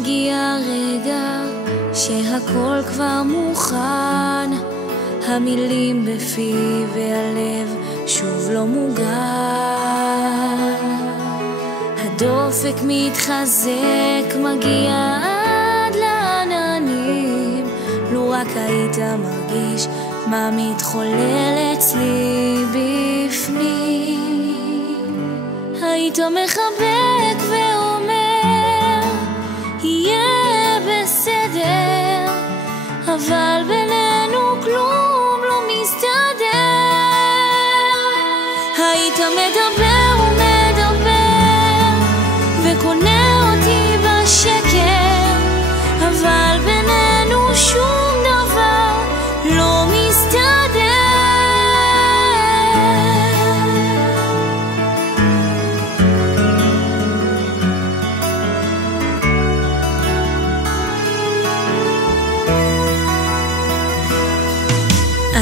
מגיע רגע שהכל כבר מוכן, המילים בפי והלב שוב לא מוגן, הדופק מתחזק, מגיע עד לעננים. לו רק היית מרגיש מה מתחולל אצלי בפנים, היית מחבק ואומר יהיה בסדר, אבל בינינו כלום לא מסתדר. היית מדבר ומדבר וקונה אותי בשקר, אבל בינינו שום דבר לא מסתדר.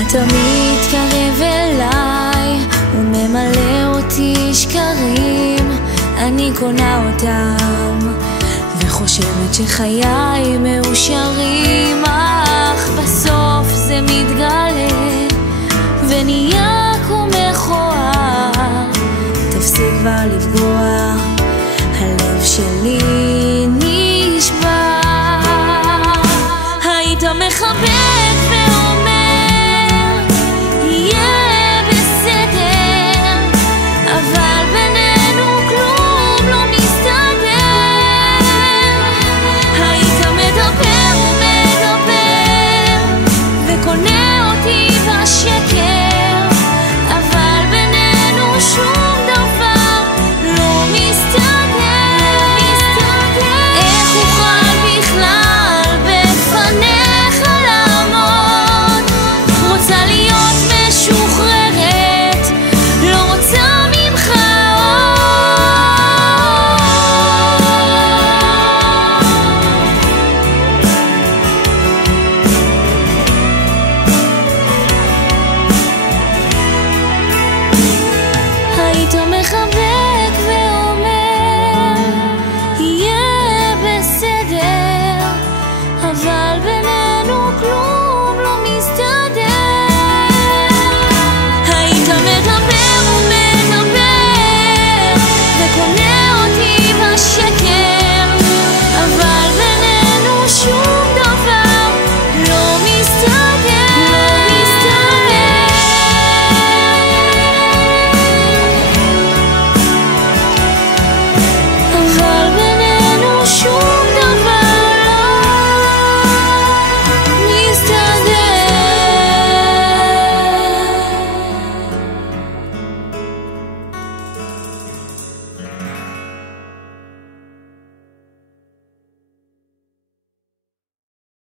אתה מתקרב אליי וממלא אותי שקרים, אני קונה אותם וחושבת שחיי מאושרים, אך בסוף זה מתגלה ונהיה כמו מכוער. תפסיק כבר לפגוע, הלב שלי נשבר. היית מחבק ואומר יהיה בסדר, אבל בינינו כלום לא מסתדר. היית מדבר ומדבר וקונה אותי בשקר, אבל בינינו שום דבר לא מסתדר. איך אוכל בכלל בפניך לעמוד? רוצה להיות משוחררת, לא רוצה ממך היית מחבק ואומר יהיה בסדר, אבל בינינו